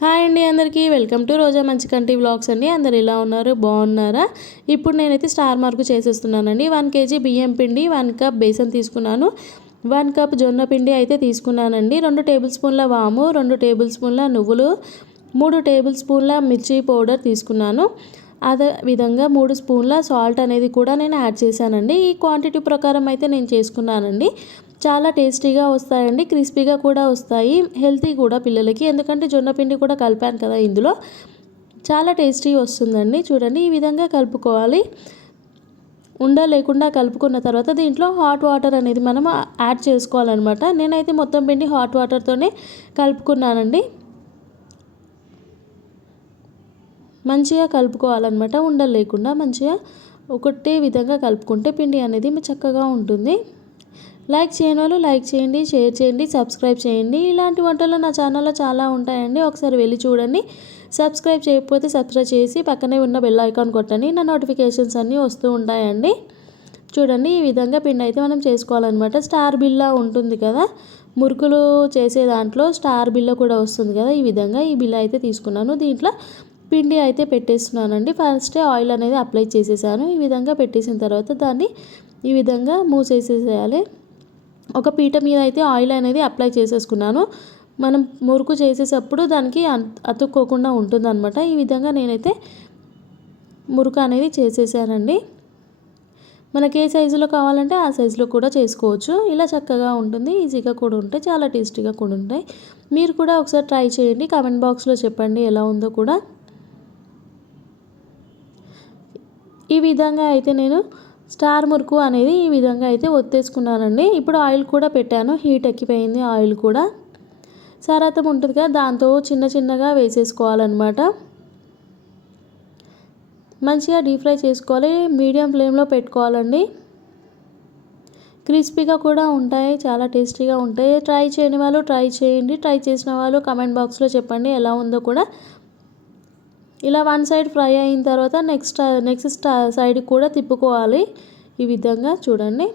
Hi అండి అందరికీ welcome to రోజా మంచి కంటి వ్లాగ్స్ అండి. అందరు ఎలా ఉన్నారు, బాగున్నారా? ఇప్పుడు నేనైతే స్టార్ మార్కు చేసేస్తున్నానండి. 1 కేజీ బియ్యం పిండి, 1 కప్ బేసన్ తీసుకున్నాను, 1 కప్ జొన్న పిండి అయితే తీసుకున్నానండి. 2 టేబుల్ స్పూన్ల వాము, 2 టేబుల్ స్పూన్ల నువ్వులు, 3 టేబుల్ స్పూన్ల మిర్చి పౌడర్ తీసుకున్నాను. అదే విధంగా 3 స్పూన్ల సాల్ట్ అనేది కూడా నేను యాడ్ చేశానండి. ఈ క్వాంటిటీ ప్రకారం అయితే నేను చేసుకున్నానండి. చాలా టేస్టీగా వస్తాయండి, క్రిస్పీగా కూడా వస్తాయి, హెల్తీ కూడా పిల్లలకి, ఎందుకంటే జొన్న పిండి కూడా కలిపాను కదా ఇందులో. చాలా టేస్టీ వస్తుందండి. చూడండి, ఈ విధంగా కలుపుకోవాలి. ఉండ లేకుండా కలుపుకున్న తర్వాత దీంట్లో హాట్ వాటర్ అనేది మనం యాడ్ చేసుకోవాలన్నమాట. నేనైతే మొత్తం పిండి హాట్ వాటర్తోనే కలుపుకున్నానండి. మంచిగా కలుపుకోవాలన్నమాట, ఉండలు లేకుండా మంచిగా ఒకటే విధంగా కలుపుకుంటే పిండి అనేది చక్కగా ఉంటుంది. లైక్ చేయని వాళ్ళు లైక్ చేయండి, షేర్ చేయండి, సబ్స్క్రైబ్ చేయండి. ఇలాంటి వంటలు నా ఛానల్లో చాలా ఉంటాయండి, ఒకసారి వెళ్ళి చూడండి. సబ్స్క్రైబ్ చేయకపోతే సబ్స్క్రైబ్ చేసి పక్కనే ఉన్న బెల్ ఐకాన్ కొట్టండి, నా నోటిఫికేషన్స్ అన్నీ వస్తూ ఉంటాయండి. చూడండి, ఈ విధంగా పిండి అయితే మనం చేసుకోవాలన్నమాట. స్టార్ బిల్లా ఉంటుంది కదా, మురుకులు చేసే దాంట్లో స్టార్ బిల్ల కూడా వస్తుంది కదా, ఈ విధంగా ఈ బిల్ల అయితే తీసుకున్నాను. దీంట్లో పిండి అయితే పెట్టేస్తున్నానండి. ఫస్టే ఆయిల్ అనేది అప్లై చేసేసాను. ఈ విధంగా పెట్టేసిన తర్వాత దాన్ని ఈ విధంగా మూసేసేయాలి. ఒక పీట మీద అయితే ఆయిల్ అనేది అప్లై చేసేసుకున్నాను. మనం మురుకు చేసేటప్పుడు దానికి అతుక్కోకుండా ఉంటుందన్నమాట. ఈ విధంగా నేనైతే మురుకు అనేది చేసేసానండి. మనకి ఏ సైజులో కావాలంటే ఆ సైజులో కూడా చేసుకోవచ్చు. ఇలా చక్కగా ఉంటుంది, ఈజీగా కూడా ఉంటాయి, చాలా టేస్టీగా కూడా ఉంటాయి. మీరు కూడా ఒకసారి ట్రై చేయండి, కామెంట్ బాక్స్లో చెప్పండి ఎలా ఉందో కూడా. ఈ విధంగా అయితే నేను స్టార్ మురుకు అనేది ఈ విధంగా అయితే ఒత్తేసుకున్నానండి. ఇప్పుడు ఆయిల్ కూడా పెట్టాను, హీట్ ఎక్కిపోయింది ఆయిల్ కూడా. సరాతం ఉంటుంది కదా, దాంతో చిన్న చిన్నగా వేసేసుకోవాలన్నమాట. మంచిగా డీప్ ఫ్రై చేసుకోవాలి, మీడియం ఫ్లేమ్లో పెట్టుకోవాలండి. క్రిస్పీగా కూడా ఉంటాయి, చాలా టేస్టీగా ఉంటాయి. ట్రై చేయని వాళ్ళు ట్రై చేయండి, ట్రై చేసిన వాళ్ళు కామెంట్ బాక్స్లో చెప్పండి ఎలా ఉందో కూడా. ఇలా 1 సైడ్ ఫ్రై అయిన తర్వాత నెక్స్ట్ సైడ్ కూడా తిప్పుకోవాలి. ఈ విధంగా చూడండి,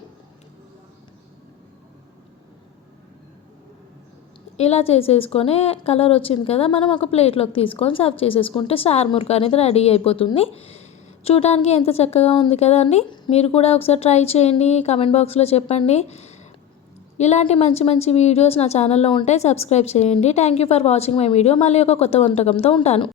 ఇలా చేసేసుకొని కలర్ వచ్చింది కదా, మనం ఒక ప్లేట్లోకి తీసుకొని సర్వ్ చేసేసుకుంటే స్టార్ మురుకు అనేది రెడీ అయిపోతుంది. చూడడానికి ఎంత చక్కగా ఉంది కదండి. మీరు కూడా ఒకసారి ట్రై చేయండి, కామెంట్ బాక్స్లో చెప్పండి. ఇలాంటి మంచి మంచి వీడియోస్ నా ఛానల్లో ఉంటాయి, సబ్స్క్రైబ్ చేయండి. Thank you for watching my video. మళ్ళీ ఒక కొత్త వంటకంతో ఉంటాను.